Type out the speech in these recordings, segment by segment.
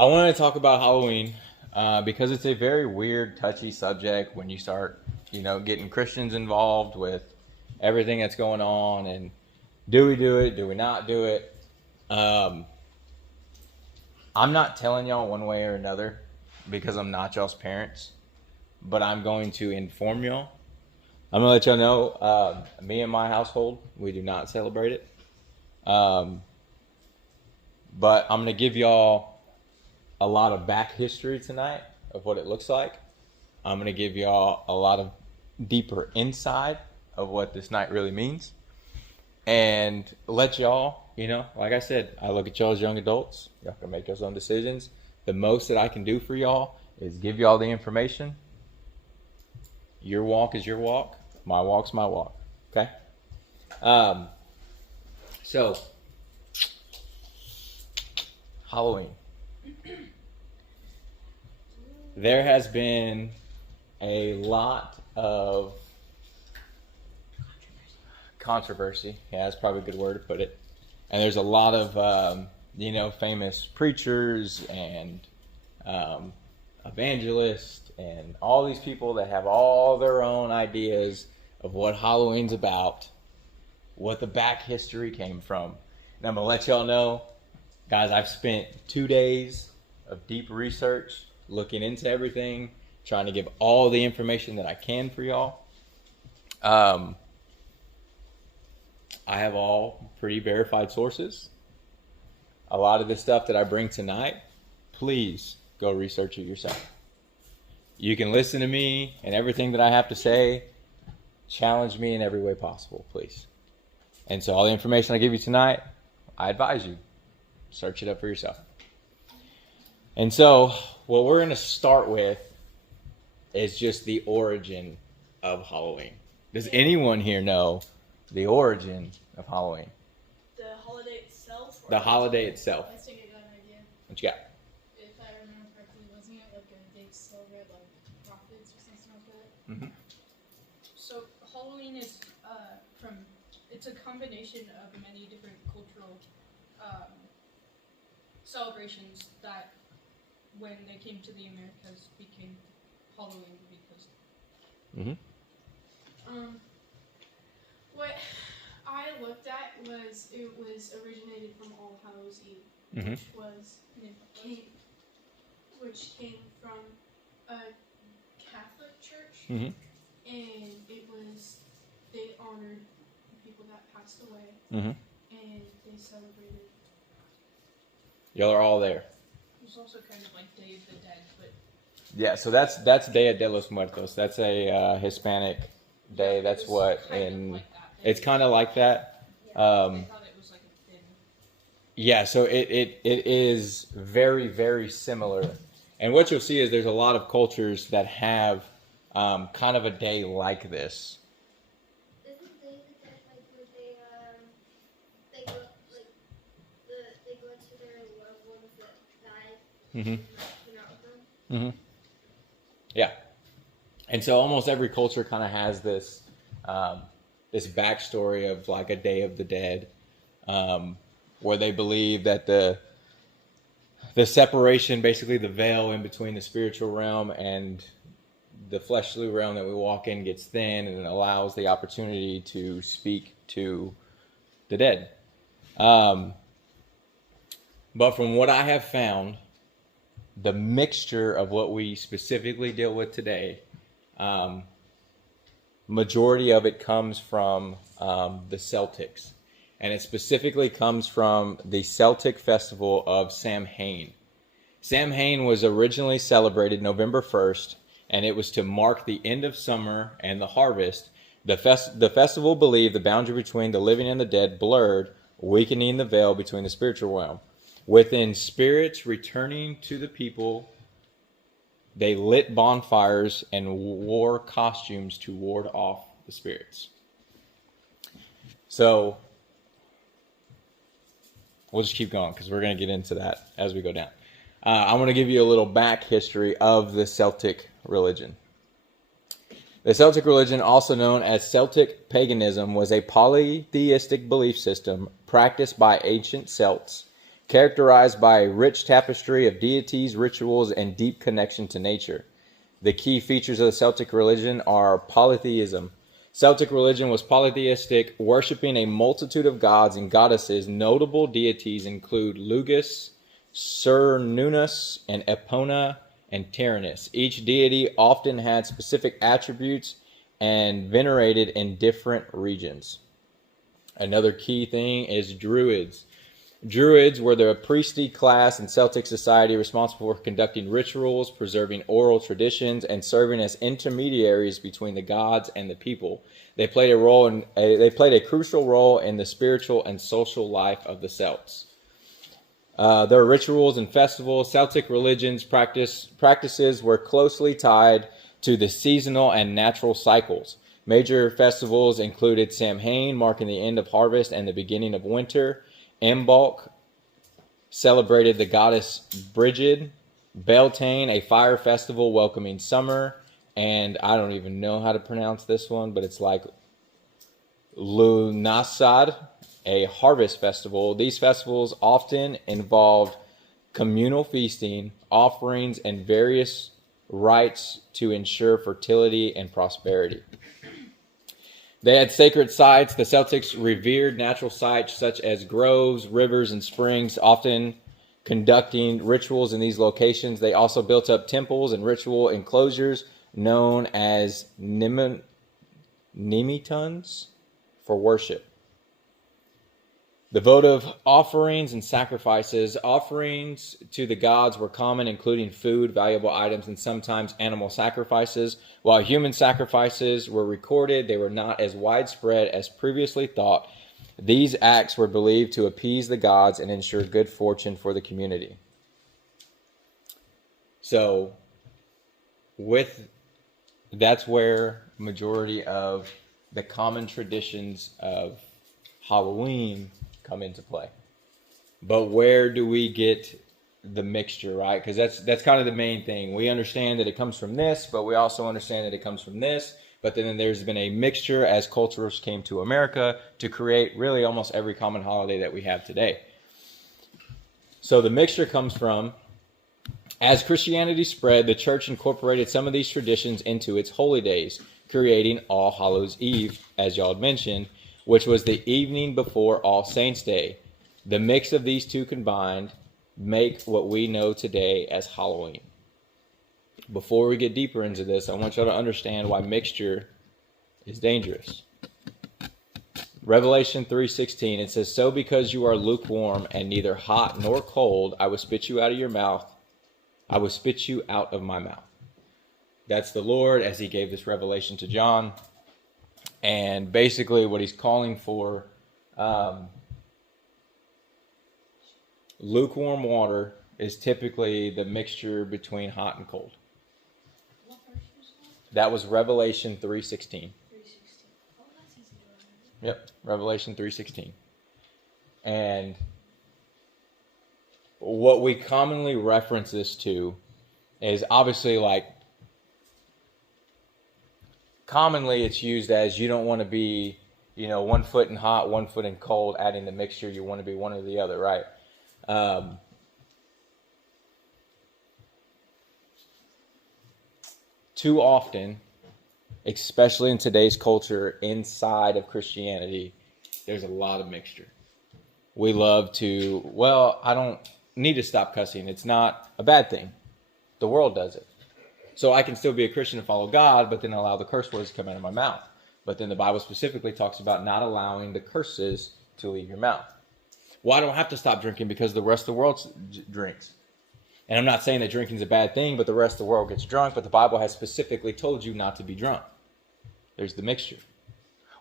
I want to talk about Halloween because it's a very weird, touchy subject when you start, getting Christians involved with everything that's going on. And do we do it? Do we not do it? Um, I'm not telling y'all one way or another because I'm not y'all's parents, but I'm going to inform y'all. I'm going to let y'all know, me and my household, we do not celebrate it. Um, but I'm going to give y'all a lot of back history tonight of what it looks like. I'm going to give y'all a lot of deeper insight of what this night really means. And let y'all, like I said, I look at y'all as young adults. Y'all can make your own decisions. The most that I can do for y'all is give y'all the information. Your walk is your walk. My walk's my walk. Okay? So, Halloween. There has been a lot of controversy. Yeah, that's probably a good word to put it. And there's a lot of, famous preachers and evangelists and all these people that have all their own ideas of what Halloween's about, what the back history came from. And I'm going to let y'all know, guys, I've spent 2 days of deep research looking into everything, trying to give all the information that I can for y'all. I have all pretty verified sources. A lot of the stuff that I bring tonight, please go research it yourself. You can listen to me and everything that I have to say. Challenge me in every way possible, please. And so all the information I give you tonight, I advise you, search it up for yourself. And so what we're going to start with is just the origin of Halloween. Does anyone here know the origin of Halloween? The holiday itself? The holiday itself. I think I got an idea. What you got? If I remember correctly, wasn't it like a day to celebrate like prophets or something like that? Mm-hmm. So Halloween is it's a combination of many different cultural celebrations that when they came to the Americas became Halloween because what I looked at was it was originated from All Hallows Eve, which came from a Catholic church, and they honored people that passed away, and they celebrated. Y'all are all there. It's also kind of like Day of the Dead, but yeah. So that's Dia de los Muertos. That's a Hispanic day. That's what it's kind of like that. I thought it was like a thin. Yeah. So it is very, very similar. And what you'll see is there's a lot of cultures that have kind of a day like this. Isn't Day of the Dead like where they go they go to their loved ones that died and hang out with them? Yeah. And so almost every culture kind of has this this backstory of like a Day of the Dead, where they believe that the separation, basically the veil in between the spiritual realm and the fleshly realm that we walk in gets thin, and it allows the opportunity to speak to the dead. But from what I have found, the mixture of what we specifically deal with today, majority of it comes from the Celtics. And it specifically comes from the Celtic festival of Samhain. Samhain was originally celebrated November 1st, and it was to mark the end of summer and the harvest. The festival believed the boundary between the living and the dead blurred, weakening the veil between the spiritual realm. Within spirits returning to the people, they lit bonfires and wore costumes to ward off the spirits. So we'll just keep going because we're going to get into that as we go down. I want to give you a little back history of the Celtic religion. The Celtic religion, also known as Celtic paganism, was a polytheistic belief system practiced by ancient Celts characterized by a rich tapestry of deities, rituals, and deep connection to nature. The key features of the Celtic religion are polytheism. Celtic religion was polytheistic, worshiping a multitude of gods and goddesses. Notable deities include Lugus, Cernunnos, and Epona, and Tyrannus. Each deity often had specific attributes and venerated in different regions. Another key thing is Druids. Druids were the priestly class in Celtic society responsible for conducting rituals, preserving oral traditions, and serving as intermediaries between the gods and the people. They played a crucial role in the spiritual and social life of the Celts. Their rituals and festivals, Celtic religion's practices were closely tied to the seasonal and natural cycles. Major festivals included Samhain, marking the end of harvest and the beginning of winter. Imbolc celebrated the goddess Brigid. Beltane, a fire festival welcoming summer. And I don't even know how to pronounce this one, but it's like Lunasad, a harvest festival. These festivals often involved communal feasting, offerings, and various rites to ensure fertility and prosperity. They had sacred sites. The Celtics revered natural sites such as groves, rivers, and springs, often conducting rituals in these locations. They also built up temples and ritual enclosures known as Nemetons for worship. The votive offerings and sacrifices. Offerings to the gods were common, including food, valuable items, and sometimes animal sacrifices. While human sacrifices were recorded, they were not as widespread as previously thought. These acts were believed to appease the gods and ensure good fortune for the community. So, that's where majority of the common traditions of Halloween come into play. But where do we get the mixture, right? Because that's kind of the main thing. We understand that it comes from this, but we also understand that it comes from this. But then there's been a mixture as cultures came to America to create really almost every common holiday that we have today. So the mixture comes from, as Christianity spread, the church incorporated some of these traditions into its holy days, creating All Hallows Eve, as y'all had mentioned, which was the evening before All Saints' Day. The mix of these two combined make what we know today as Halloween. Before we get deeper into this, I want y'all to understand why mixture is dangerous. Revelation 3:16, it says, "So because you are lukewarm and neither hot nor cold, I will spit you out of your mouth. I will spit you out of my mouth." That's the Lord as he gave this revelation to John. And basically what he's calling for, lukewarm water is typically the mixture between hot and cold. What verse was that? That was Revelation 3:16. 3:16. Oh, that's easy to remember. Yep, Revelation 3:16. And what we commonly reference this to is obviously like, commonly it's used as you don't want to be, 1 foot in hot, 1 foot in cold, adding the mixture. You want to be one or the other, right? Too often, especially in today's culture, inside of Christianity, there's a lot of mixture. We love to, I don't need to stop cussing. It's not a bad thing. The world does it. So I can still be a Christian and follow God, but then allow the curse words to come out of my mouth. But then the Bible specifically talks about not allowing the curses to leave your mouth. Well, I don't have to stop drinking because the rest of the world drinks. And I'm not saying that drinking is a bad thing, but the rest of the world gets drunk. But the Bible has specifically told you not to be drunk. There's the mixture.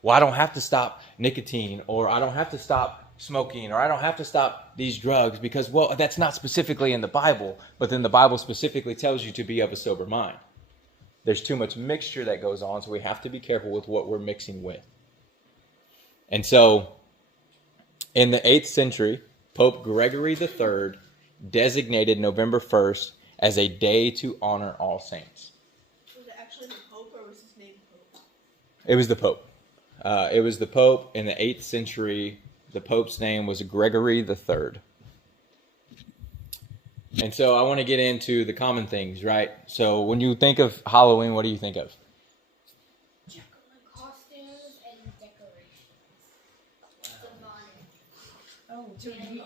Well, I don't have to stop nicotine, or I don't have to stop smoking, or I don't have to stop these drugs because, that's not specifically in the Bible. But then the Bible specifically tells you to be of a sober mind. There's too much mixture that goes on, so we have to be careful with what we're mixing with. And so, in the 8th century, Pope Gregory III designated November 1st as a day to honor all saints. Was it actually the Pope, or was his name Pope? It was the Pope. It was the Pope in the 8th century. The Pope's name was Gregory III. And so I want to get into the common things, right? So when you think of Halloween, what do you think of? Costumes and decorations. Demonic. Oh, Candy.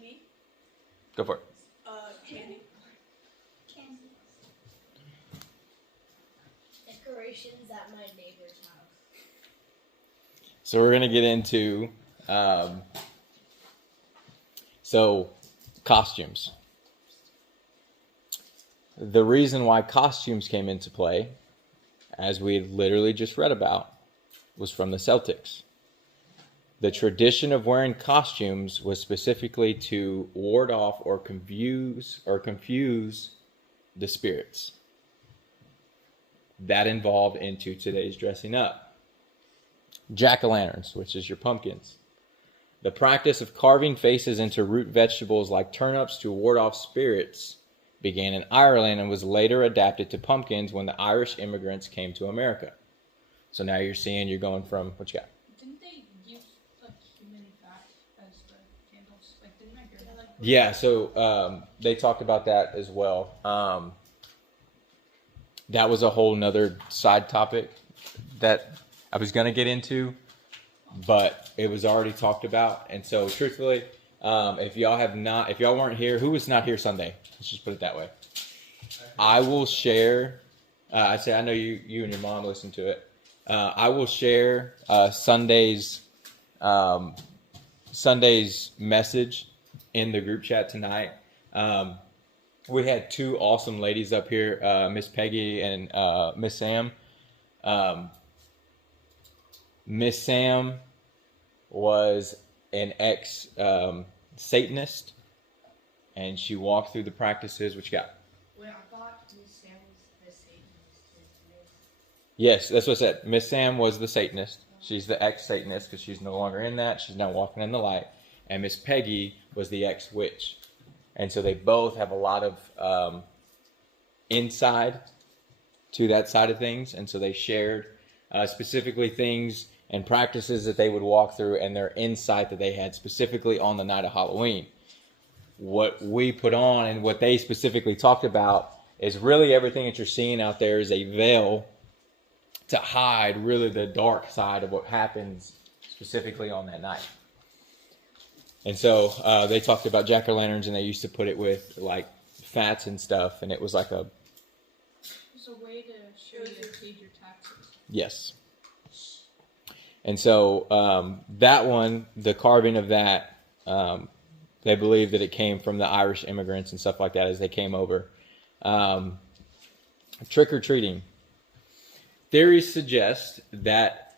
me? Go for it. Candy. Candy. Decorations at my neighbor's house. So we're going to get into costumes. The reason why costumes came into play, as we literally just read about, was from the Celtics. The tradition of wearing costumes was specifically to ward off or confuse the spirits. That involved into today's dressing up. Jack-o'-lanterns, which is your pumpkins. The practice of carving faces into root vegetables like turnips to ward off spirits began in Ireland and was later adapted to pumpkins when the Irish immigrants came to America. So now you're going from, what you got? Didn't they use like human fat as the candles? Like, didn't I hear that? Yeah, so they talked about that as well. That was a whole nother side topic that I was going to get into, but it was already talked about. And so truthfully, if y'all weren't here, who was not here Sunday? Let's just put it that way. I will share, I know you and your mom listened to it. I will share Sunday's message in the group chat tonight. We had two awesome ladies up here, Miss Peggy and Miss Sam. Miss Sam was an ex-Satanist, and she walked through the practices. What you got? Wait, I thought Miss Sam was the Satanist. Yes, that's what I said. Miss Sam was the Satanist. She's the ex-Satanist because she's no longer in that. She's now walking in the light. And Miss Peggy was the ex-witch. And so they both have a lot of inside to that side of things. And so they shared specifically things and practices that they would walk through and their insight that they had specifically on the night of Halloween. What we put on and what they specifically talked about is really everything that you're seeing out there is a veil to hide really the dark side of what happens specifically on that night. And so they talked about jack-o'-lanterns, and they used to put it with like fats and stuff, and it was like It's a way to show you paid your taxes. Yes. And so that one, the carving of that, they believe that it came from the Irish immigrants and stuff like that as they came over. Trick-or-treating. Theories suggest that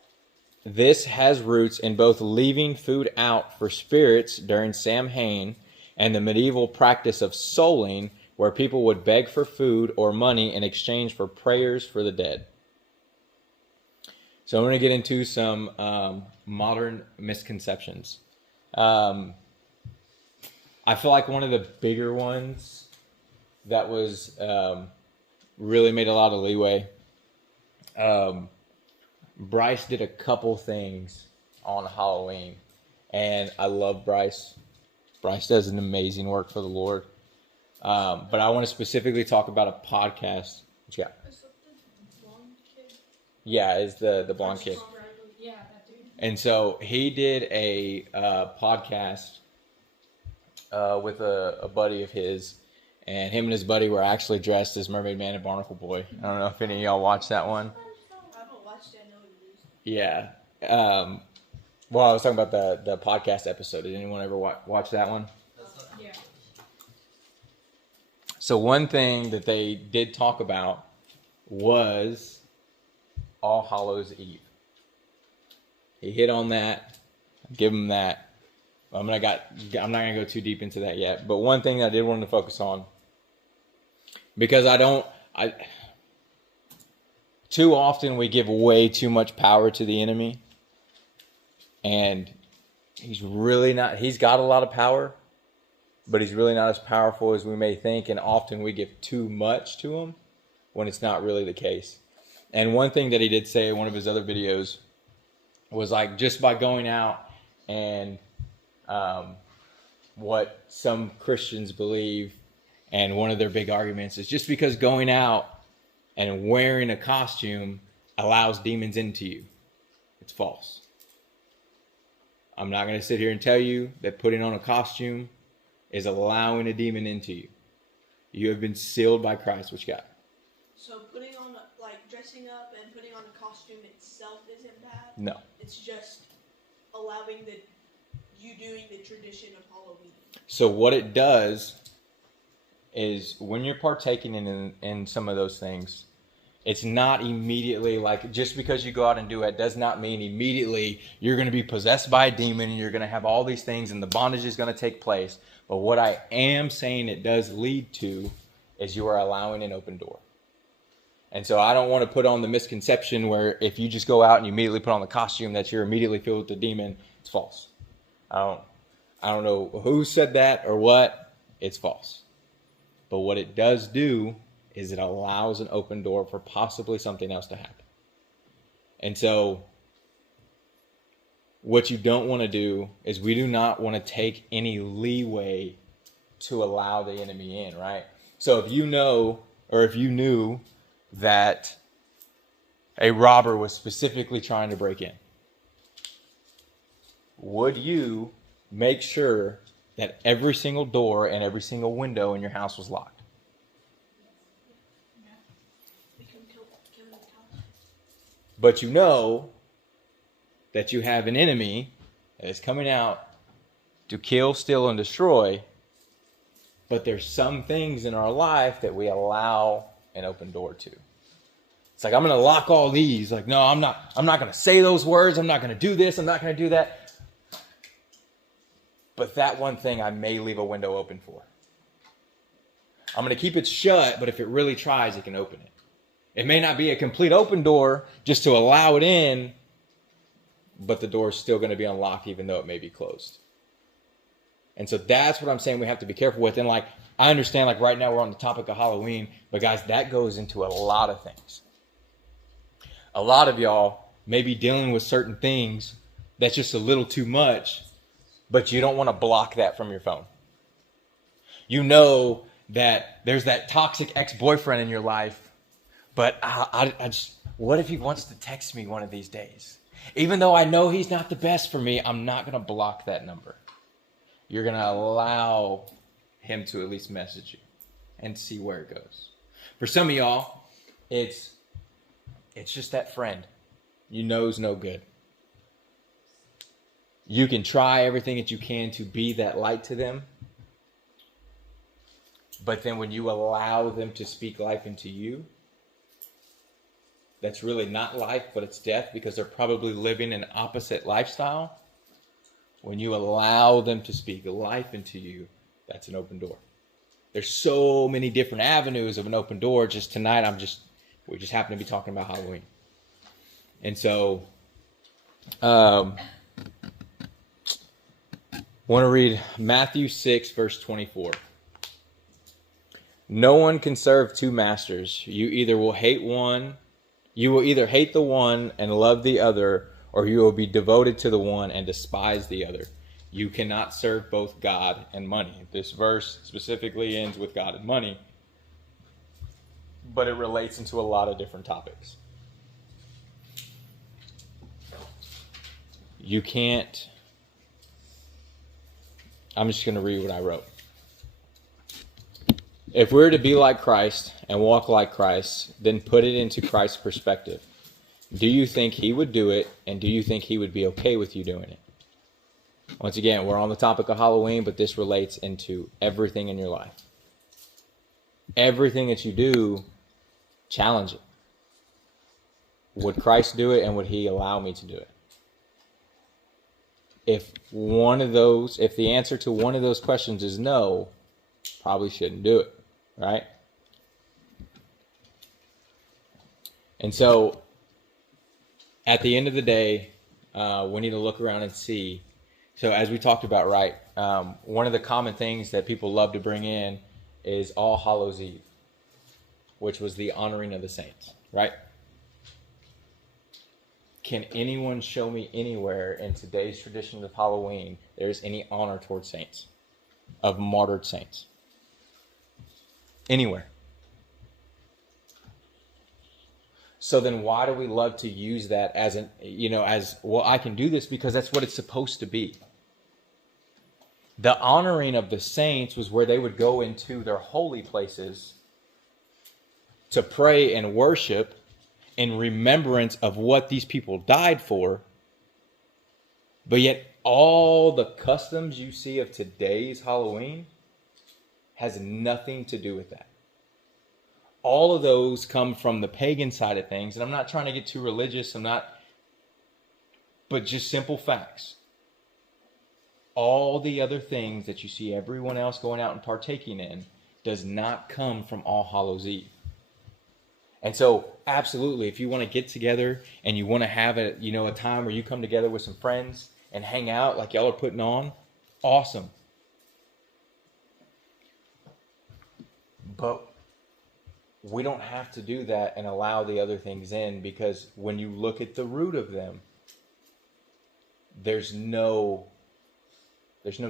this has roots in both leaving food out for spirits during Samhain and the medieval practice of souling, where people would beg for food or money in exchange for prayers for the dead. So I'm going to get into some modern misconceptions. I feel like one of the bigger ones that was really made a lot of leeway. Bryce did a couple things on Halloween, and I love Bryce. Bryce does an amazing work for the Lord. But I want to specifically talk about a podcast. What you got? Is that the blonde kid? Yeah, is the blonde kid. Yeah, that dude. And so he did a podcast with a buddy of his, and him and his buddy were actually dressed as Mermaid Man and Barnacle Boy. I don't know if any of y'all watched that one. I haven't watched it. I know what it is. Yeah. Well, I was talking about the podcast episode. Did anyone ever watch that one? Yeah. So one thing that they did talk about was All Hallows Eve. He hit on that. Give him that. I'm not gonna go too deep into that yet. But one thing that I did want to focus on, because too often we give way too much power to the enemy, and he's got a lot of power, but he's really not as powerful as we may think, and often we give too much to him when it's not really the case. And one thing that he did say in one of his other videos was like, just by going out and what some Christians believe And one of their big arguments is just because going out and wearing a costume allows demons into you. It's false. I'm not going to sit here and tell you that putting on a costume is allowing a demon into you. You have been sealed by Christ, which God. So putting on, like, dressing up and putting on a costume itself isn't bad? No. It's just allowing you doing the tradition of Halloween. So what it does is when you're partaking in some of those things, it's not immediately like just because you go out and do it does not mean immediately you're going to be possessed by a demon and you're going to have all these things and the bondage is going to take place. But what I am saying it does lead to is you are allowing an open door. And so I don't want to put on the misconception where if you just go out and you immediately put on the costume that you're immediately filled with the demon. It's false. I don't know who said that or what. It's false. But what it does do is it allows an open door for possibly something else to happen. And so what you don't want to do is we do not want to take any leeway to allow the enemy in, right? So if you know, or if you knew that a robber was specifically trying to break in, would you make sure that every single door and every single window in your house was locked? But you know that you have an enemy that is coming out to kill, steal, and destroy. But there's some things in our life that we allow an open door to. It's like, I'm going to lock all these. Like, no, I'm not going to say those words. I'm not going to do this. I'm not going to do that. But that one thing I may leave a window open for. I'm going to keep it shut, but if it really tries, it can open it. It may not be a complete open door just to allow it in, but the door is still going to be unlocked even though it may be closed. And so that's what I'm saying we have to be careful with. And like, I understand like right now we're on the topic of Halloween, but guys, that goes into a lot of things. A lot of y'all may be dealing with certain things that's just a little too much, but you don't want to block that from your phone. You know that there's that toxic ex-boyfriend in your life, but I just, what if he wants to text me one of these days? Even though I know he's not the best for me, I'm not going to block that number. You're going to allow him to at least message you and see where it goes. For some of y'all, it's just that friend you know's no good. You can try everything that you can to be that light to them. But then when you allow them to speak life into you, that's really not life, but it's death because they're probably living an opposite lifestyle. When you allow them to speak life into you, that's an open door. There's so many different avenues of an open door. Just tonight, we just happen to be talking about Halloween. And so, want to read Matthew 6, verse 24. No one can serve two masters. You will either hate the one and love the other, or you will be devoted to the one and despise the other. You cannot serve both God and money. This verse specifically ends with God and money, but it relates into a lot of different topics. You can't. I'm just going to read what I wrote. If we're to be like Christ and walk like Christ, then put it into Christ's perspective. Do you think he would do it, and do you think he would be okay with you doing it? Once again, we're on the topic of Halloween, but this relates into everything in your life. Everything that you do, challenge it. Would Christ do it, and would he allow me to do it? If the answer to one of those questions is no, probably shouldn't do it, right? And so, at the end of the day, we need to look around and see. So as we talked about, right, one of the common things that people love to bring in is All Hallows Eve, which was the honoring of the saints, right? Can anyone show me anywhere in today's tradition of Halloween there's any honor towards saints, of martyred saints? anywhere. So then why do we love to use that as well, I can do this because that's what it's supposed to be. The honoring of the saints was where they would go into their holy places to pray and worship in remembrance of what these people died for. But yet all the customs you see of today's Halloween has nothing to do with that. All of those come from the pagan side of things. And I'm not trying to get too religious. But just simple facts. All the other things that you see everyone else going out and partaking in does not come from All Hallows Eve. And so, absolutely, if you want to get together and you want to have a time where you come together with some friends and hang out like y'all are putting on, awesome. But we don't have to do that and allow the other things in, because when you look at the root of them, there's no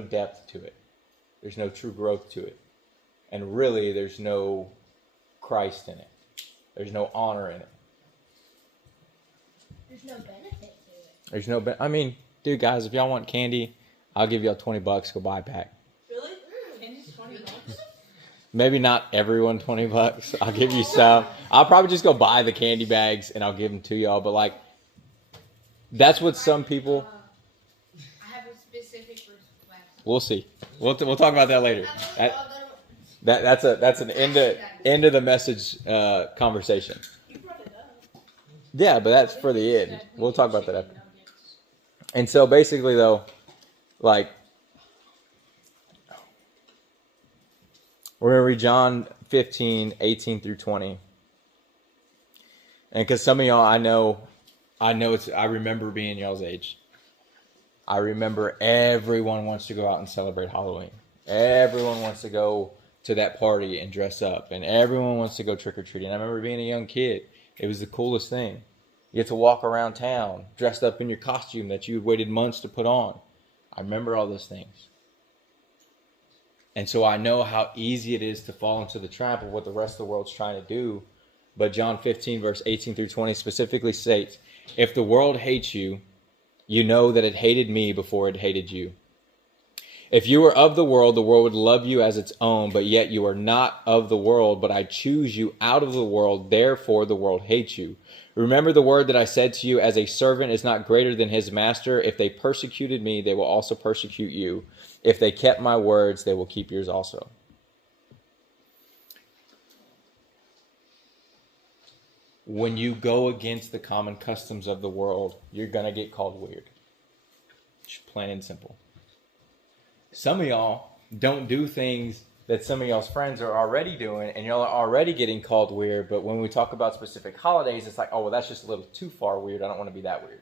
depth to it. There's no true growth to it. And really, there's no Christ in it. There's no honor in it. There's no benefit to it. There's no dude, guys, if y'all want candy, I'll give y'all $20. Go buy a pack. Really? Candy's $20. Maybe not everyone $20. I'll give you some. I'll probably just go buy the candy bags and I'll give them to y'all. But that's what some people. I have a specific request. We'll see. We'll talk about that later. That's an end of the message conversation. You brought it up. Yeah, but that's for the end. We'll talk about that after. And so basically, though, we're going to read John 15, 18 through 20. And because some of y'all, I know I remember being y'all's age. I remember everyone wants to go out and celebrate Halloween. Everyone wants to go to that party and dress up. And everyone wants to go trick-or-treating. I remember being a young kid. It was the coolest thing. You get to walk around town dressed up in your costume that you had waited months to put on. I remember all those things. And so I know how easy it is to fall into the trap of what the rest of the world's trying to do. But John 15, verse 18 through 20 specifically states, "If the world hates you, you know that it hated me before it hated you. If you were of the world would love you as its own, but yet you are not of the world, but I choose you out of the world, therefore the world hates you. Remember the word that I said to you, as a servant is not greater than his master. If they persecuted me, they will also persecute you. If they kept my words, they will keep yours also." When you go against the common customs of the world, you're going to get called weird. Just plain and simple. Some of y'all don't do things that some of y'all's friends are already doing, and y'all are already getting called weird, but when we talk about specific holidays, it's like, oh, well, that's just a little too far weird. I don't want to be that weird.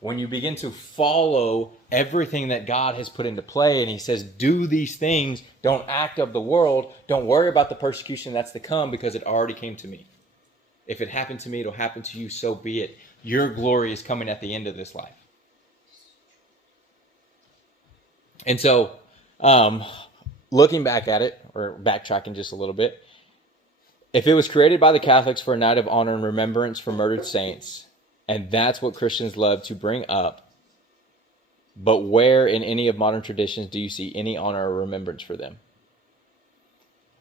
When you begin to follow everything that God has put into play, and he says, do these things, don't act of the world, don't worry about the persecution that's to come, because it already came to me. If it happened to me, it'll happen to you, so be it. Your glory is coming at the end of this life. And so, looking back at it, or backtracking just a little bit, if it was created by the Catholics for a night of honor and remembrance for murdered saints, and that's what Christians love to bring up, but where in any of modern traditions do you see any honor or remembrance for them?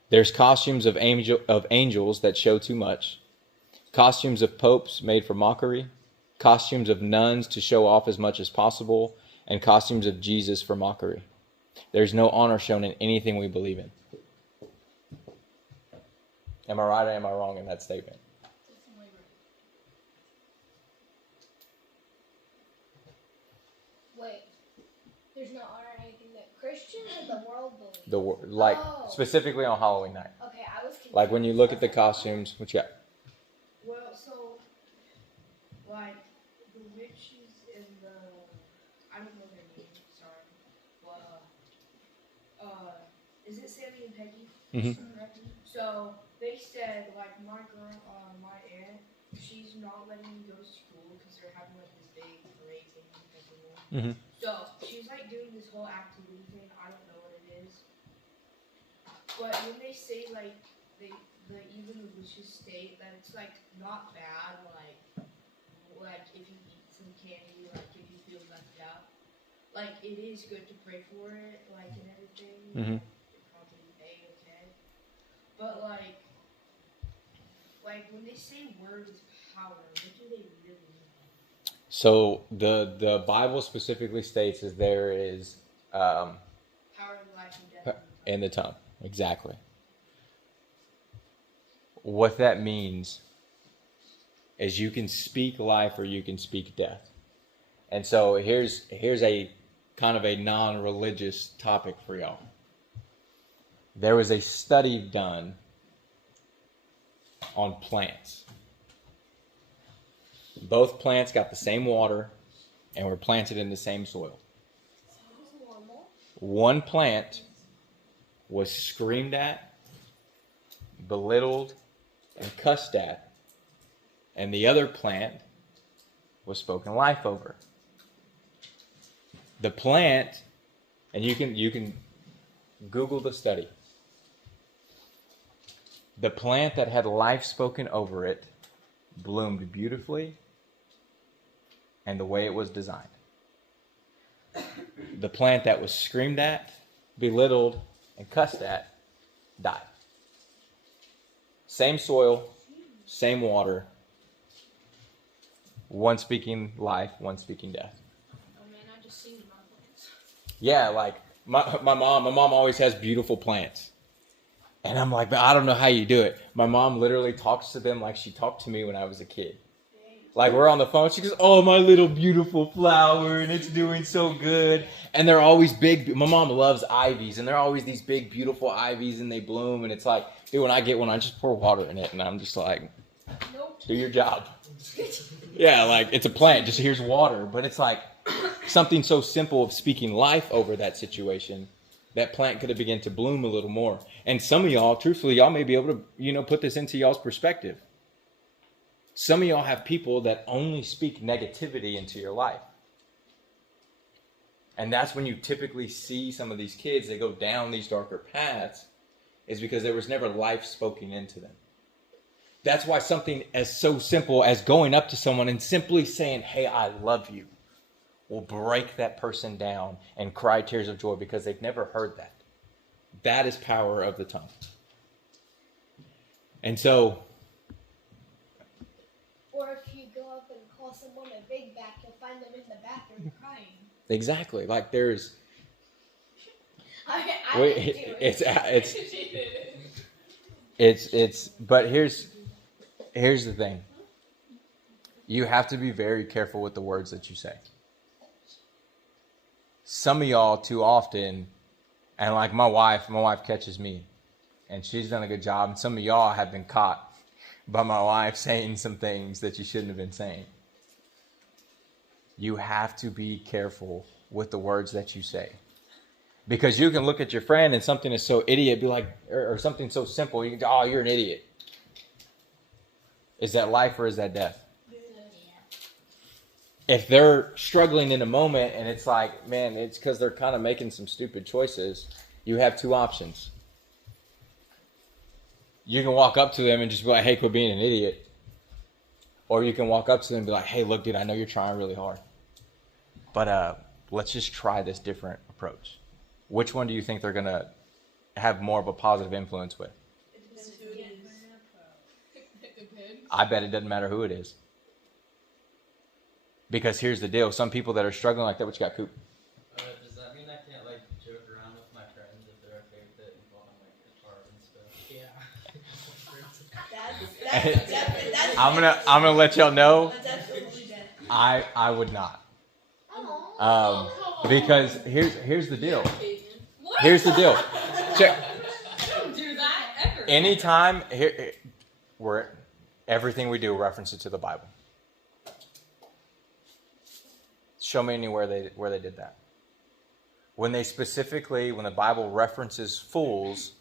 There's costumes of angels that show too much, costumes of popes made for mockery, costumes of nuns to show off as much as possible, and costumes of Jesus for mockery. There's no honor shown in anything we believe in. Am I right or am I wrong in that statement? Wait, there's no honor in anything that Christians or the world believe? Specifically on Halloween night. Okay, I was confused. Like when you look at the costumes, what you got? Well, so, like, the witches and I don't know their name, sorry, but, is it Sammy and Peggy? Mm-hmm. So, they said, like, my aunt, she's not letting me go to school because they're having, like, this big parade thing everywhere. Mm-hmm. So, she's, like, doing this whole activity thing, I don't know what it is. But when they say like the even the wishes state that it's like not bad, like if you eat some candy, like if you feel left out, like it is good to pray for it, like and everything. Mhm. Like, it probably okay. But like when they say word is power, what do they really mean? So the Bible specifically states that there is Power of life and death in the tongue. Exactly. What that means is you can speak life or you can speak death. And so here's a kind of a non-religious topic for y'all. There was a study done on plants. Both plants got the same water and were planted in the same soil. One plant was screamed at, belittled, and cussed at, and the other plant was spoken life over. The plant, and you can Google the study. The plant that had life spoken over it bloomed beautifully and the way it was designed. The plant that was screamed at, belittled, and cussed at died. Same soil, same water, one speaking life, one speaking death. Oh man, I just seen my plants. Yeah, like my mom always has beautiful plants. And I'm like, I don't know how you do it. My mom literally talks to them like she talked to me when I was a kid. Like we're on the phone, she goes, "Oh, my little beautiful flower, and it's doing so good." And they're always big. My mom loves ivies, and they're always these big, beautiful ivies, and they bloom. And it's like, dude, when I get one, I just pour water in it, and I'm just like, Nope. do your job. Yeah, like it's a plant, just here's water. But it's like something so simple of speaking life over that situation. That plant could have begun to bloom a little more. And some of y'all, truthfully, y'all may be able to, put this into y'all's perspective. Some of y'all have people that only speak negativity into your life. And that's when you typically see some of these kids that go down these darker paths, is because there was never life spoken into them. That's why something as so simple as going up to someone and simply saying, "Hey, I love you," will break that person down and cry tears of joy because they've never heard that. That is power of the tongue. And so, Or if you go up and call someone a big back, you'll find them in the bathroom crying. exactly, like there's, I wait, didn't do it's, but here's the thing. You have to be very careful with the words that you say. Some of y'all too often, and like my wife catches me, and she's done a good job, and some of y'all have been caught by my wife saying some things that you shouldn't have been saying. You have to be careful with the words that you say. Because you can look at your friend and something is so idiot, be like, or something so simple, you can go, "Oh, you're an idiot." Is that life or is that death? If they're struggling in a moment and it's like, man, it's because they're kind of making some stupid choices, you have two options. You can walk up to them and just be like, "Hey, quit being an idiot." Or you can walk up to them and be like, "Hey, look, dude, I know you're trying really hard, but let's just try this different approach." Which one do you think they're going to have more of a positive influence with? It depends. I bet it doesn't matter who it is. Because here's the deal. Some people that are struggling like that, what you got, Coop? Does that mean I can't joke around with my friends if they're okay with it involving guitar and stuff? Yeah. I'm gonna let y'all know. That's absolutely dead. I would not. Oh. Because here's the deal. What? Here's the deal. Check. I don't do that ever. Anytime everything we do references to the Bible. Show me anywhere where they did that. When the Bible references fools,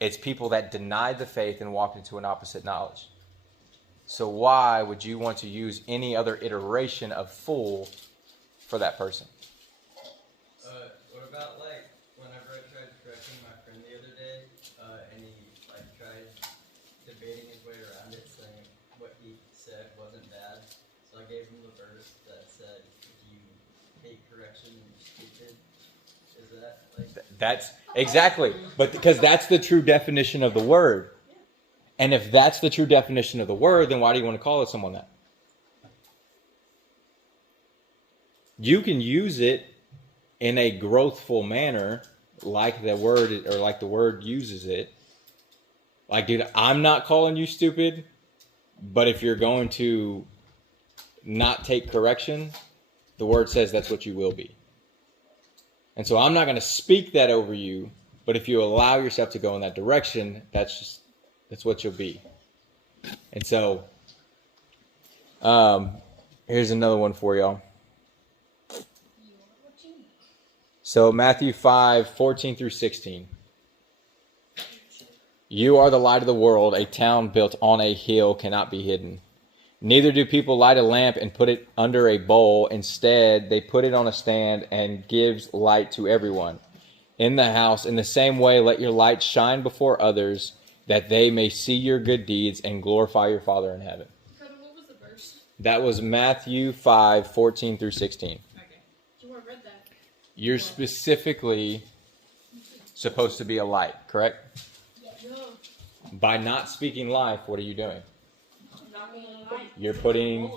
it's people that denied the faith and walked into an opposite knowledge. So why would you want to use any other iteration of fool for that person? What about whenever I tried correcting my friend the other day, That's exactly. But because that's the true definition of the word. And if that's the true definition of the word, then why do you want to call it someone that? You can use it in a growthful manner, like the word uses it. Like, dude, I'm not calling you stupid, but if you're going to not take correction, the word says that's what you will be. And so I'm not going to speak that over you, but if you allow yourself to go in that direction, that's what you'll be. And so, here's another one for y'all. So Matthew 5:14-16. You are the light of the world. A town built on a hill cannot be hidden. Neither do people light a lamp and put it under a bowl. Instead, they put it on a stand and gives light to everyone in the house. In the same way, let your light shine before others, that they may see your good deeds and glorify your Father in heaven. What was the verse? That was Matthew 5:14-16. Okay. You weren't read that. You're specifically supposed to be a light, correct? No. By not speaking life, what are you doing? Not gonna lie. You're putting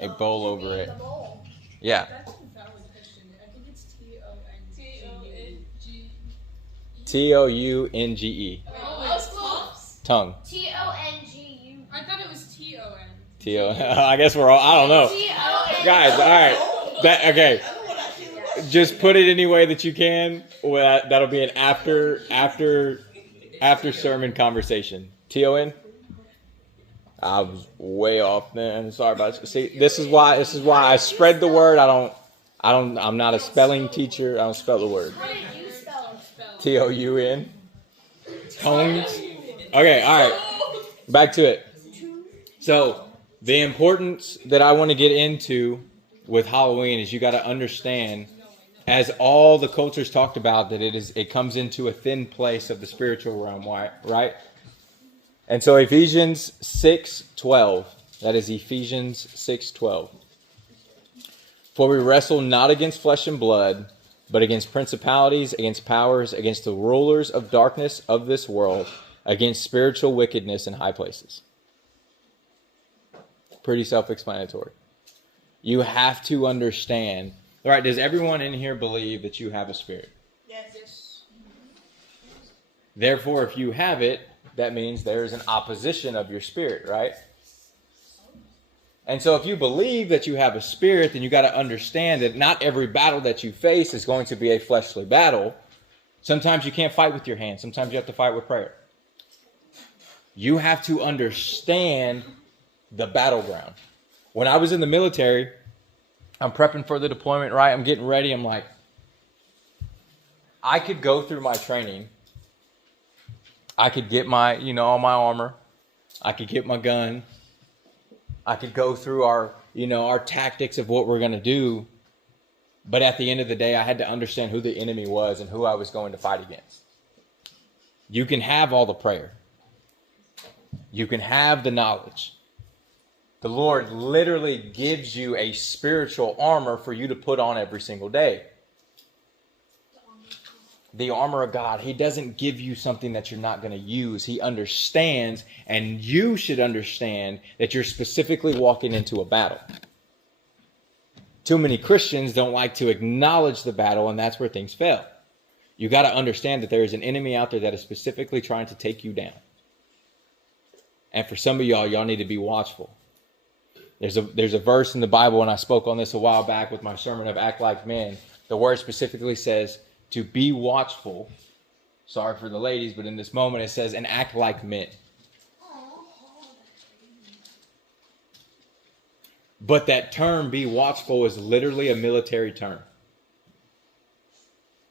a bowl over it. Yeah. That's a valid question. I think it's T-O-N-G-U. T-O-U-N-G-E. Oh, it's close. Tongue. T-O-N-G-U. I thought it was T-O-N. T-O. I guess we're all, I don't know. T-O-N. Guys, all right. Okay. I know what I feel. Just put it any way that you can. Well, that'll be an after sermon conversation. T-O-N? I was way off, man. Sorry about it. See, this is why I spread the word. I'm not a spelling teacher. I don't spell the word. How did you spell it? T-O-U-N. Tones. Okay, all right. Back to it. So, the importance that I want to get into with Halloween is you got to understand, as all the cultures talked about, that it comes into a thin place of the spiritual realm, right? And so Ephesians 6:12, that is Ephesians 6:12. For we wrestle not against flesh and blood, but against principalities, against powers, against the rulers of darkness of this world, against spiritual wickedness in high places. Pretty self-explanatory. You have to understand. All right, does everyone in here believe that you have a spirit? Yes. Therefore, if you have it, that means there's an opposition of your spirit, right? And so if you believe that you have a spirit, then you got to understand that not every battle that you face is going to be a fleshly battle. Sometimes you can't fight with your hands. Sometimes you have to fight with prayer. You have to understand the battleground. When I was in the military, I'm prepping for the deployment, right? I'm getting ready. I'm like, I could go through my training. I could get my, all my armor. I could get my gun. I could go through our tactics of what we're going to do. But at the end of the day, I had to understand who the enemy was and who I was going to fight against. You can have all the prayer. You can have the knowledge. The Lord literally gives you a spiritual armor for you to put on every single day. The armor of God. He doesn't give you something that you're not going to use. He understands, and you should understand that you're specifically walking into a battle. Too many Christians don't like to acknowledge the battle, and that's where things fail. You got to understand that there is an enemy out there that is specifically trying to take you down. And for some of y'all need to be watchful. There's a verse in the Bible, and I spoke on this a while back with my sermon of Act Like Men. The word specifically says to be watchful. Sorry for the ladies, but in this moment it says, and act like men. But that term, be watchful, is literally a military term.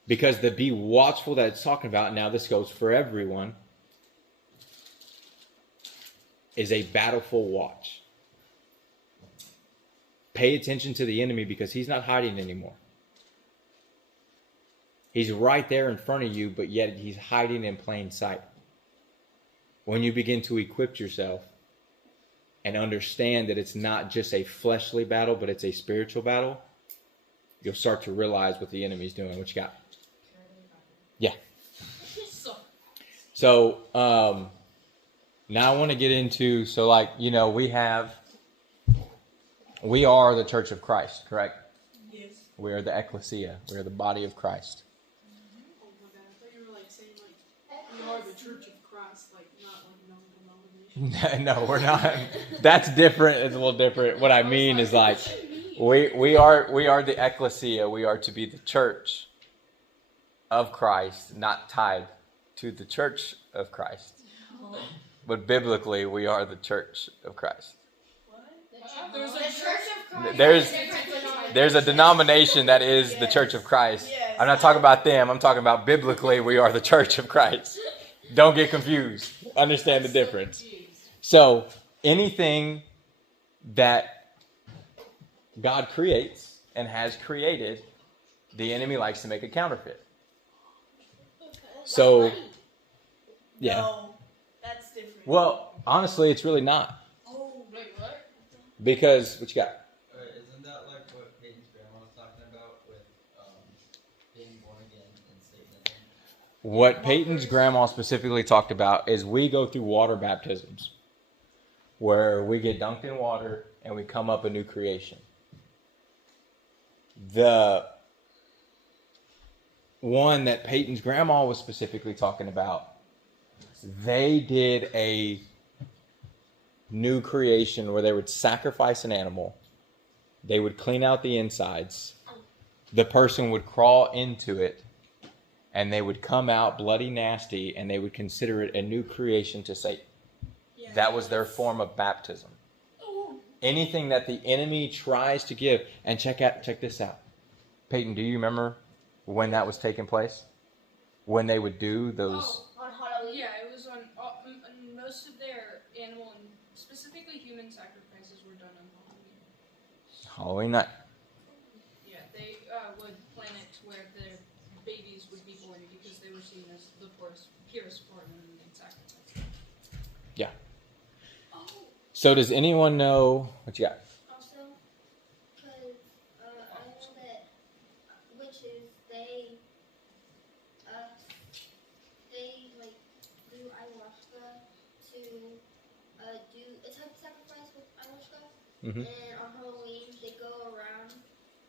Because the be watchful that it's talking about, now this goes for everyone, is a battleful watch. Pay attention to the enemy because he's not hiding anymore. He's right there in front of you, but yet he's hiding in plain sight. When you begin to equip yourself and understand that it's not just a fleshly battle, but it's a spiritual battle, you'll start to realize what the enemy's doing. What you got? Can So now I want to get into, so like, you know, we are the Church of Christ, correct? Yes. We are the ecclesia. We are the body of Christ. Oh my god, I thought you were like saying like we are the Church of Christ, like not like non-denomination. No, we're not. That's different. It's a little different. What I mean is like, we are the ecclesia. We are to be the church of Christ, not tied to the church of Christ. But biblically, we are the church of Christ. There's The a Church of Christ. There's a denomination that is the Church of Christ. Yes. I'm not talking about them. I'm talking about biblically, we are the Church of Christ. Don't get confused. Understand the difference. So anything that God creates and has created, the enemy likes to make a counterfeit. So, yeah. No, that's different. Well, honestly, it's really not. Oh, Wait, what? Because, what you got? Isn't that like what Peyton's grandma was talking about with being born again and Satanism? What Peyton's grandma specifically talked about is we go through water baptisms where we get dunked in water and we come up a new creation. The one that Peyton's grandma was specifically talking about, they did a new creation where they would sacrifice an animal. They would clean out the insides. The person would crawl into it and they would come out bloody nasty and they would consider it a new creation to Satan. yeah. That was their form of baptism. Anything that the enemy tries to give, and check this out. Peyton, do you remember when that was taking place? When they would do those? On Halloween? Yeah, it was on most of their animal and specifically human sacrifices were done on Halloween. Halloween night. Yeah, they would plan it to where their babies would be born because they were seen as the purest form in sacrifice. Yeah. So does anyone know what you got? Also, because I know that witches, they like do ayahuasca to do a type of sacrifice with ayahuasca. Mm-hmm. And on Halloween, they go around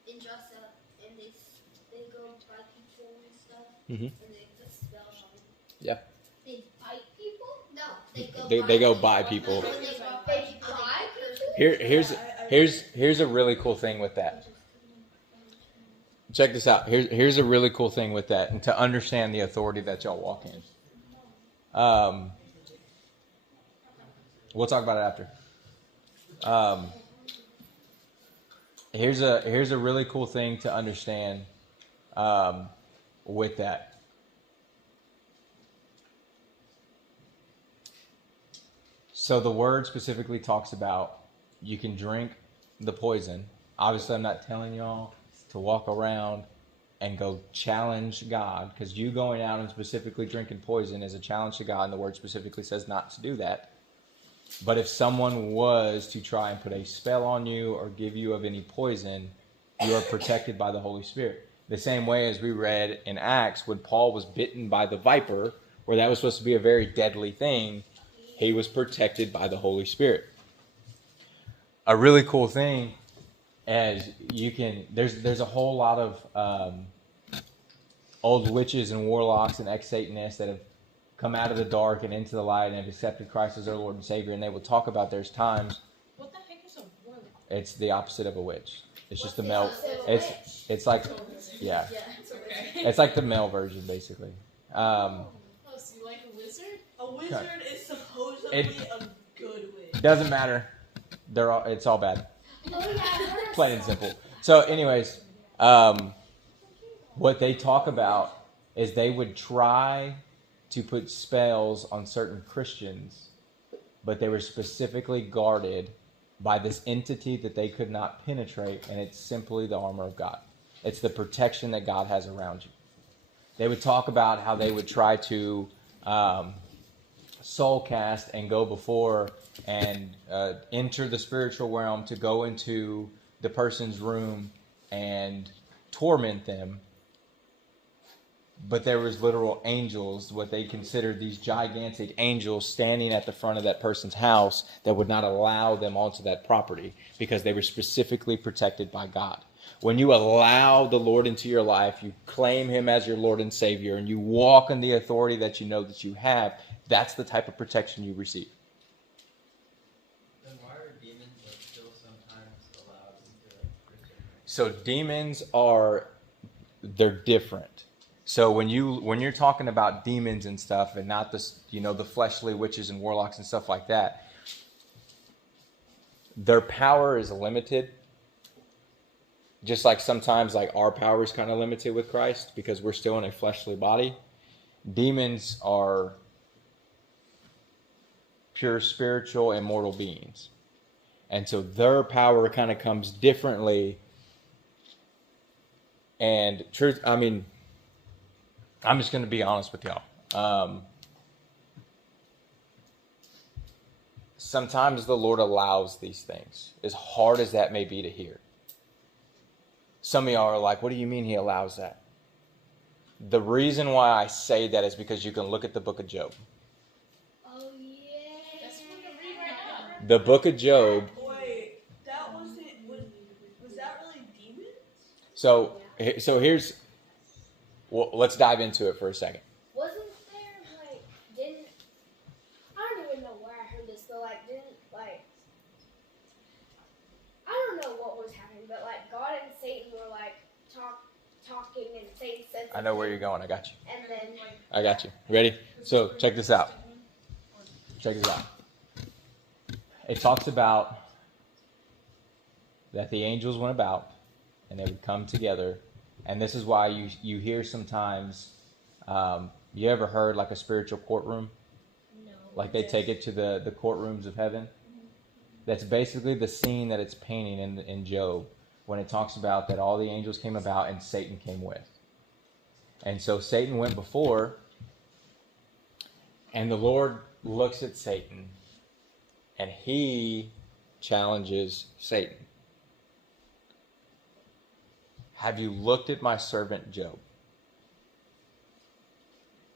and dress up and they go by people and stuff. Mm-hmm. And they put spells on them. Yeah. They bite people? No, They go by people. Here's a really cool thing with that. Check this out. Here's a really cool thing with that, and to understand the authority that y'all walk in. We'll talk about it after. Here's a really cool thing to understand with that. So the word specifically talks about you can drink the poison. Obviously, I'm not telling y'all to walk around and go challenge God, because you going out and specifically drinking poison is a challenge to God, and the word specifically says not to do that. But if someone was to try and put a spell on you or give you of any poison, you are protected by the Holy Spirit. The same way as we read in Acts when Paul was bitten by the viper, where that was supposed to be a very deadly thing, he was protected by the Holy Spirit. A really cool thing is there's a whole lot of old witches and warlocks and ex-Satanists that have come out of the dark and into the light and have accepted Christ as their Lord and Savior, and they will talk about there's times. What the heck is a warlock? It's the opposite of a witch. It's just the male. It's like, yeah. It's okay. It's like the male version, basically. Oh, so you like a wizard? A wizard is supposedly a good witch. Doesn't matter. It's all bad. Plain and simple. So, anyways, what they talk about is they would try to put spells on certain Christians, but they were specifically guarded by this entity that they could not penetrate, and it's simply the armor of God. It's the protection that God has around you. They would talk about how they would try to soul cast and go before and enter the spiritual realm to go into the person's room and torment them. but there was literal angels, what they considered these gigantic angels standing at the front of that person's house that would not allow them onto that property because they were specifically protected by God. When you allow the Lord into your life, you claim him as your Lord and Savior, and you walk in the authority that you know that you have, that's the type of protection you receive. Then why are demons like still sometimes allowed into like Christian things? So demons they're different. So when you're talking about demons and stuff, and not the fleshly witches and warlocks and stuff like that, their power is limited. Just like sometimes like our power is kind of limited with Christ because we're still in a fleshly body. Demons are pure spiritual immortal beings. And so their power kind of comes differently. And truth, I mean, I'm just going to be honest with y'all. Sometimes the Lord allows these things, as hard as that may be to hear. Some of y'all are like, what do you mean he allows that? The reason why I say that is because you can look at the book of Job. Oh yeah. That's what I'm reading right now. The book of Job. Wait, that wasn't. Was that really demons? So here's. Well, let's dive into it for a second. Wasn't there like didn't I don't even know where I heard this, but like didn't like I don't know what was happening, but like God and Satan were like talking, and Satan said something. I know where you're going. I got you. And then I got you. Ready? So check this out. Check this out. It talks about that the angels went about and they would come together. And this is why you hear sometimes, you ever heard like a spiritual courtroom? no. Like they take it to the courtrooms of heaven? That's basically the scene that it's painting in Job when it talks about that all the angels came about and Satan came with. And so Satan went before, and the Lord looks at Satan and he challenges Satan. Have you looked at my servant Job?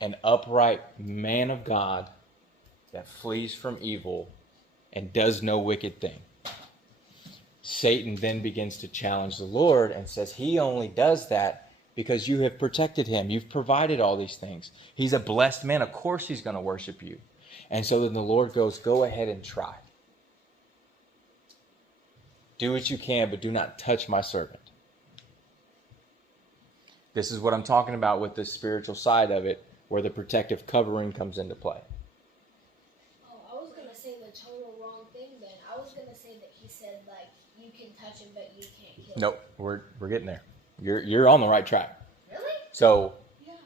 An upright man of God that flees from evil and does no wicked thing. Satan then begins to challenge the Lord and says he only does that because you have protected him. You've provided all these things. He's a blessed man. Of course he's going to worship you. And so then the Lord goes, go ahead and try. Do what you can, but do not touch my servant. This is what I'm talking about with the spiritual side of it, where the protective covering comes into play. Oh, I was gonna say the total wrong thing then. I was gonna say that he said like you can touch him but you can't kill him. Nope, we're getting there. You're on the right track. Really? So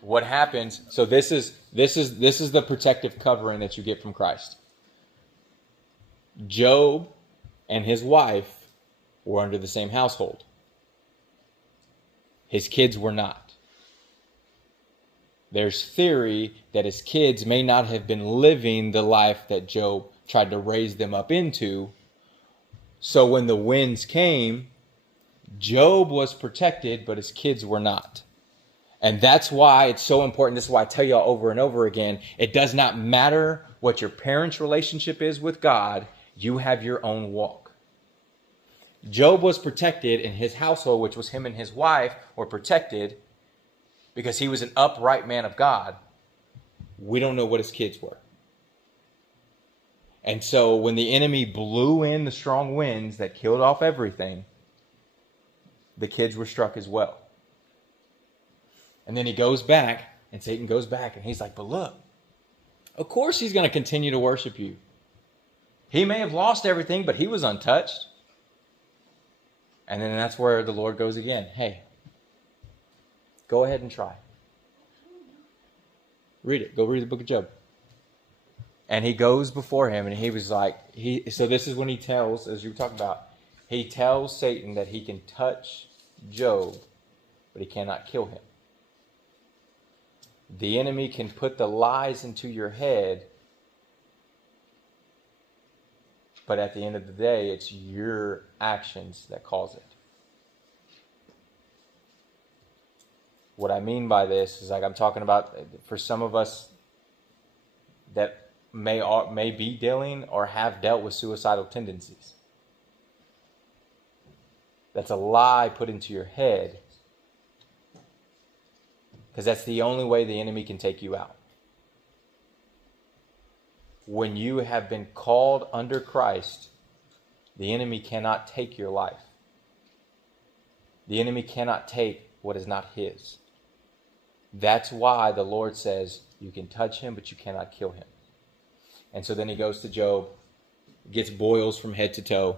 what happens? So this is the protective covering that you get from Christ. Job and his wife were under the same household. His kids were not. There's theory that his kids may not have been living the life that Job tried to raise them up into. So when the winds came, Job was protected, but his kids were not. And that's why it's so important. This is why I tell y'all over and over again, it does not matter what your parents' relationship is with God, you have your own walk. Job was protected in his household, which was him and his wife were protected because he was an upright man of God. We don't know what his kids were. And so when the enemy blew in the strong winds that killed off everything, the kids were struck as well. And then he goes back, and Satan goes back, and he's like, but look, of course he's going to continue to worship you. He may have lost everything, but he was untouched. And then that's where the Lord goes again. Hey, go ahead and try. Read it. Go read the book of Job. And he goes before him, and he was like, so this is when he tells, as you were talking about, he tells Satan that he can touch Job, but he cannot kill him. The enemy can put the lies into your head, but at the end of the day, it's your actions that cause it. What I mean by this is, like, I'm talking about for some of us that may be dealing or have dealt with suicidal tendencies. That's a lie put into your head, because that's the only way the enemy can take you out. When you have been called under Christ, the enemy cannot take your life. The enemy cannot take what is not his. That's why the Lord says you can touch him, but you cannot kill him. And so then he goes to Job, gets boils from head to toe,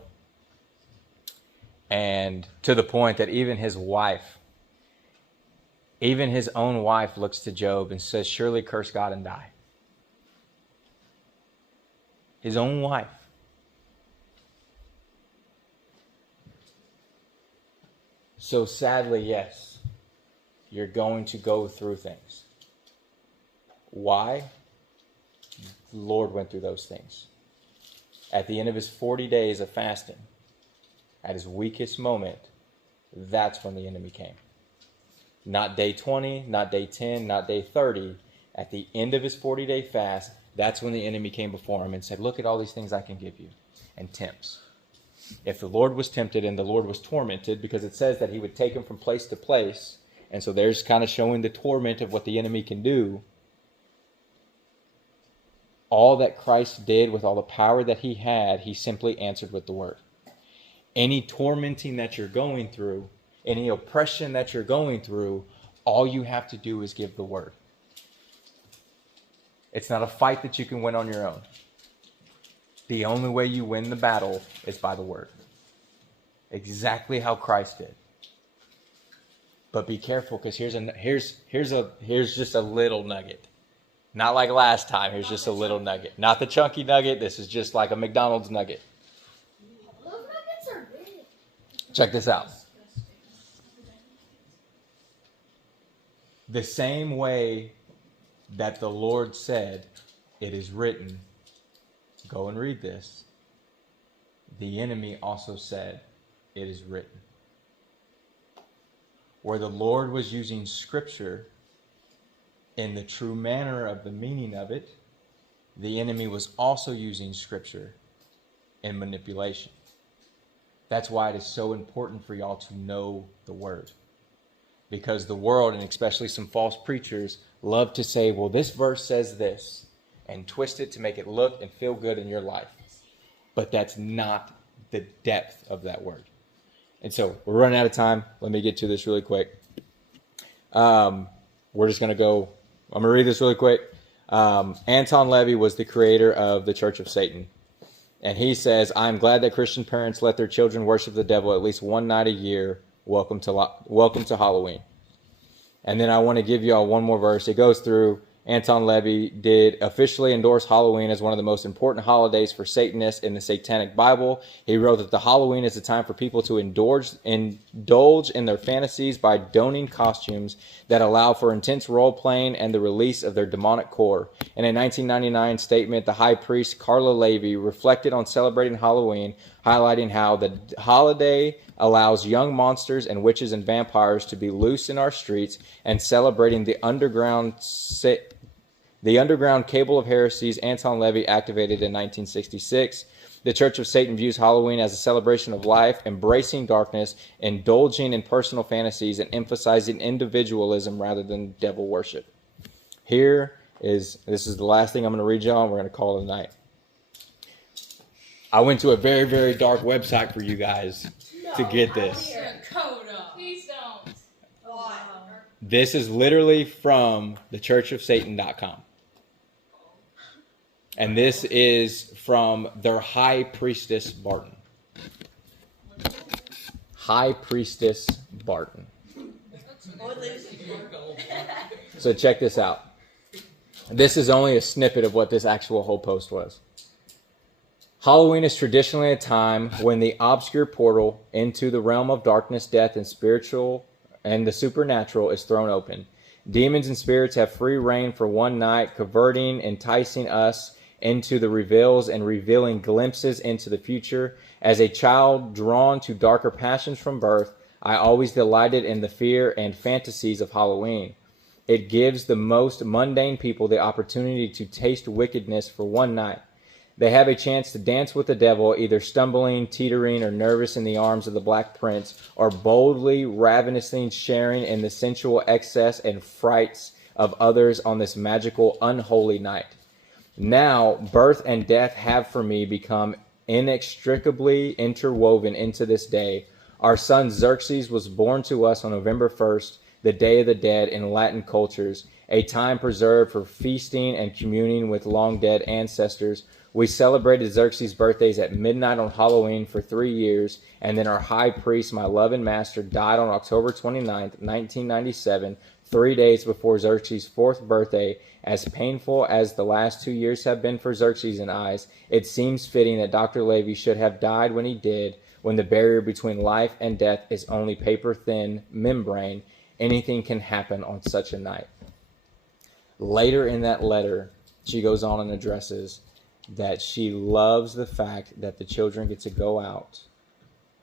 and to the point that even his wife, even his own wife, looks to Job and says, surely curse God and die. His own wife. So sadly, yes, you're going to go through things. Why? The Lord went through those things. At the end of his 40 days of fasting, at his weakest moment, that's when the enemy came. Not day 20, not day 10, not day 30. At the end of his 40-day fast, that's when the enemy came before him and said, look at all these things I can give you, and tempts. If the Lord was tempted and the Lord was tormented, because it says that he would take him from place to place, and so there's kind of showing the torment of what the enemy can do. All that Christ did with all the power that he had, he simply answered with the word. Any tormenting that you're going through, any oppression that you're going through, all you have to do is give the word. It's not a fight that you can win on your own. The only way you win the battle is by the word. Exactly how Christ did. But be careful, because here's just a little nugget. Not like last time. Here's just a little nugget. Not the chunky nugget. This is just like a McDonald's nugget. Those nuggets are big. Check this out. The same way that the Lord said, it is written, go and read this, the enemy also said, it is written. Where the Lord was using Scripture in the true manner of the meaning of it, the enemy was also using Scripture in manipulation. That's why it is so important for y'all to know the Word. Because the world, and especially some false preachers, love to say, well, this verse says this, and twist it to make it look and feel good in your life. But that's not the depth of that word. And so we're running out of time. Let me get to this really quick. We're just going to go, I'm going to read this really quick. Anton LaVey was the creator of the Church of Satan. And he says, I'm glad that Christian parents let their children worship the devil at least one night a year. Welcome to Halloween. And then I want to give you all one more verse. It goes through, Anton LaVey did officially endorse Halloween as one of the most important holidays for Satanists in the Satanic Bible. He wrote that the Halloween is a time for people to indulge in their fantasies by donning costumes that allow for intense role-playing and the release of their demonic core. In a 1999 statement, the high priest Carla LaVey reflected on celebrating Halloween, highlighting how the holiday allows young monsters and witches and vampires to be loose in our streets, and celebrating the underground cable of heresies Anton LaVey activated in 1966. The Church of Satan views Halloween as a celebration of life, embracing darkness, indulging in personal fantasies, and emphasizing individualism rather than devil worship. This is the last thing I'm going to read y'all, and we're going to call it a night. I went to a very, very dark website for you guys to get this. Please don't. Wow. This is literally from thechurchofsatan.com. And this is from their High Priestess Barton. High Priestess Barton. So check this out. This is only a snippet of what this actual whole post was. Halloween is traditionally a time when the obscure portal into the realm of darkness, death, and the supernatural is thrown open. Demons and spirits have free reign for one night, converting, enticing us into the reveals and revealing glimpses into the future. As a child drawn to darker passions from birth, I always delighted in the fear and fantasies of Halloween. It gives the most mundane people the opportunity to taste wickedness for one night. They have a chance to dance with the devil, either stumbling, teetering, or nervous in the arms of the Black Prince, or boldly, ravenously sharing in the sensual excess and frights of others on this magical, unholy night. Now, birth and death have for me become inextricably interwoven into this day. Our son Xerxes was born to us on November 1st, the Day of the Dead in Latin cultures, a time preserved for feasting and communing with long-dead ancestors. We celebrated Xerxes' birthdays at midnight on Halloween for 3 years, and then our high priest, my love and master, died on October 29th, 1997, 3 days before Xerxes' 4th birthday. As painful as the last 2 years have been for Xerxes and I, it seems fitting that Dr. Levy should have died when he did, when the barrier between life and death is only paper-thin membrane. Anything can happen on such a night. Later in that letter, she goes on and addresses that she loves the fact that the children get to go out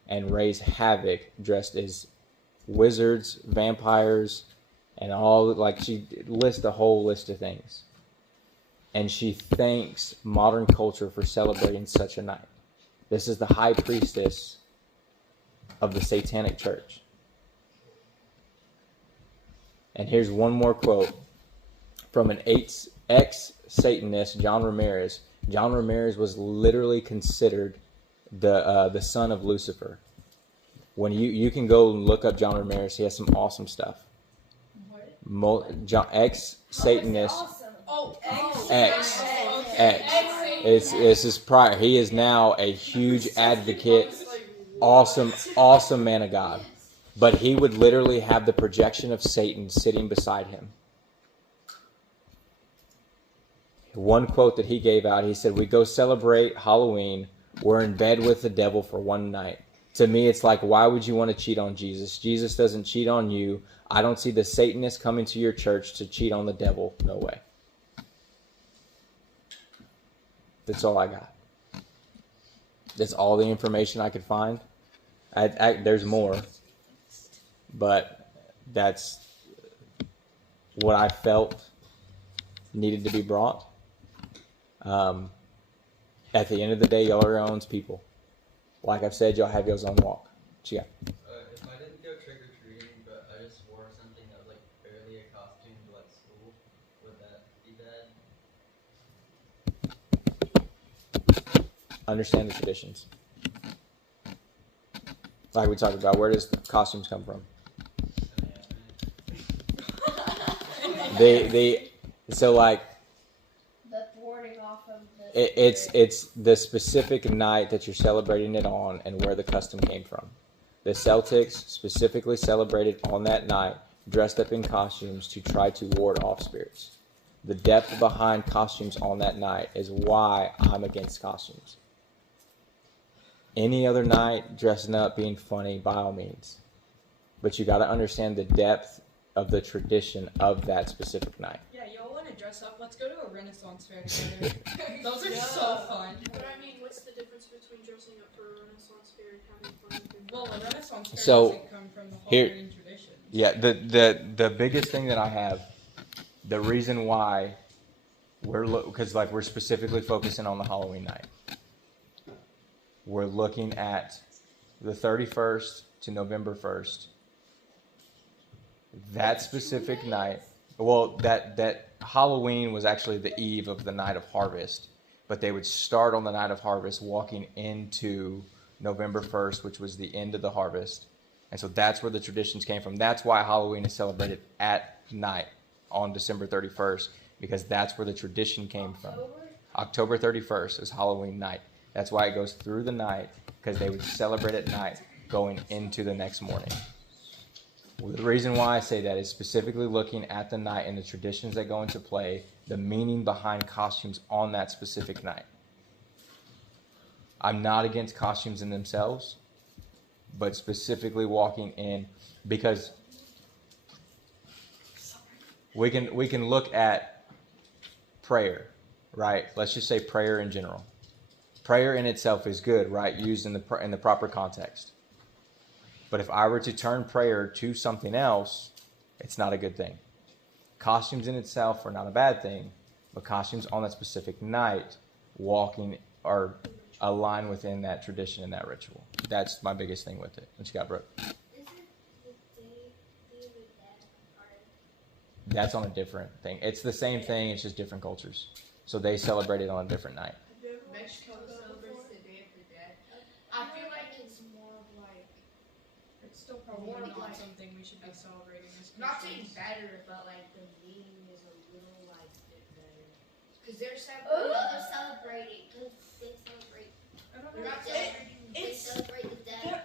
and raise havoc dressed as wizards, vampires, and all, like, she lists a whole list of things. And she thanks modern culture for celebrating such a night. This is the high priestess of the Satanic Church. And here's one more quote from an ex-Satanist, John Ramirez. John Ramirez was literally considered the son of Lucifer. When you can go and look up John Ramirez, he has some awesome stuff. Ex-Satanist. It's his prior. He is now a huge advocate, awesome man of God. But he would literally have the projection of Satan sitting beside him. One quote that he gave out, he said, "We go celebrate Halloween. We're in bed with the devil for one night. To me, it's like, why would you want to cheat on Jesus? Jesus doesn't cheat on you. I don't see the Satanist coming to your church to cheat on the devil. No way." That's all I got. That's all the information I could find. There's more. But that's what I felt needed to be brought. At the end of the day, y'all are your own people. Like I've said, y'all have y'all's own walk. What you got? If I didn't go trick or treating, but I just wore something that was like barely a costume to like school, would that be bad? Understand the traditions. Like we talked about, where does costumes come from? So like The thwarting off of the it's the specific night that you're celebrating it on and where the custom came from. The Celtics specifically celebrated on that night, dressed up in costumes to try to ward off spirits. The depth behind costumes on that night is why I'm against costumes. Any other night, dressing up, being funny, by all means. But you got to understand the depth of the tradition of that specific night. Yeah, y'all want to dress up? Let's go to a Renaissance fair together. Those are so fun. But I mean, what's the difference between dressing up for a Renaissance fair and having fun with your Well, a Renaissance fair So, doesn't come from the here- Halloween tradition. Yeah, the biggest thing that I have, the reason why because like we're specifically focusing on the Halloween night. We're looking at the 31st to November 1st. That specific night, well, that Halloween was actually the eve of the night of harvest, but they would start on the night of harvest walking into November 1st, which was the end of the harvest. And so that's where the traditions came from. That's why Halloween is celebrated at night on December 31st, because that's where the tradition came from. October 31st is Halloween night. That's why it goes through the night, because they would celebrate at night going into the next morning. Well, the reason why I say that is specifically looking at the night and the traditions that go into play, the meaning behind costumes on that specific night. I'm not against costumes in themselves, but specifically walking in, because we can look at prayer, right? Let's just say prayer in general. Prayer in itself is good, right? Used in the proper context. But if I were to turn prayer to something else, it's not a good thing. Costumes in itself are not a bad thing, but costumes on that specific night, walking or align within that tradition and that ritual. That's my biggest thing with it. What you got, Brooke? Isn't the Day of the Dead part? That's on a different thing. It's the same thing, it's just different cultures. So they celebrate it on a different night. Have you ever watched Mexico Coco celebrates before? the Day of the Dead. I feel like it's more of like, It's still probably More not like- something we should be celebrating as I'm not saying Christians. better, but like the meaning is a little like bit better. Because they're Oh, separate. they're celebrating. They celebrate. I don't They're know. not celebrating. They It's celebrate the dead.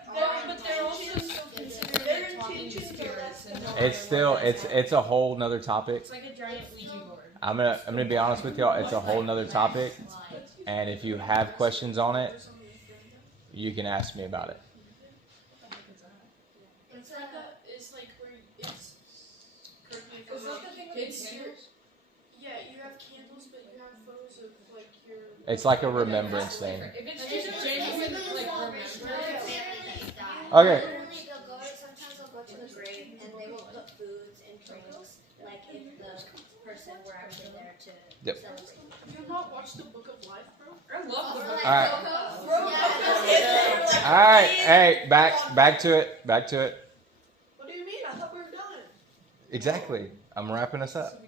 But they're also still Their considering their it talking to intentions are spirits and less not than It's still everyone it's a whole nother topic. It's like a giant Ouija board. I'm gonna be honest with y'all, it's a whole nother topic. And if you have questions on it, you can ask me about it. It's like it's like where it's. Correct me if I'm Is that wrong. the thing with the It's your, candles? yeah, you have candles, but you have photos of like your. It's like a remembrance thing. If it's It's just just genuine, basically a like, celebration of remembrance. their family that died. Okay. Literally, they'll go. Sometimes they'll go to the grave and they will put foods and drinks, like if the person were actually there to Yep. celebrate. You have not watched the Book of Life, bro? I love the Also, book. like, Alright. Yeah. All right, hey, back to it. What do you mean? I thought we were done. Exactly. I'm wrapping us up.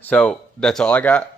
So that's all I got.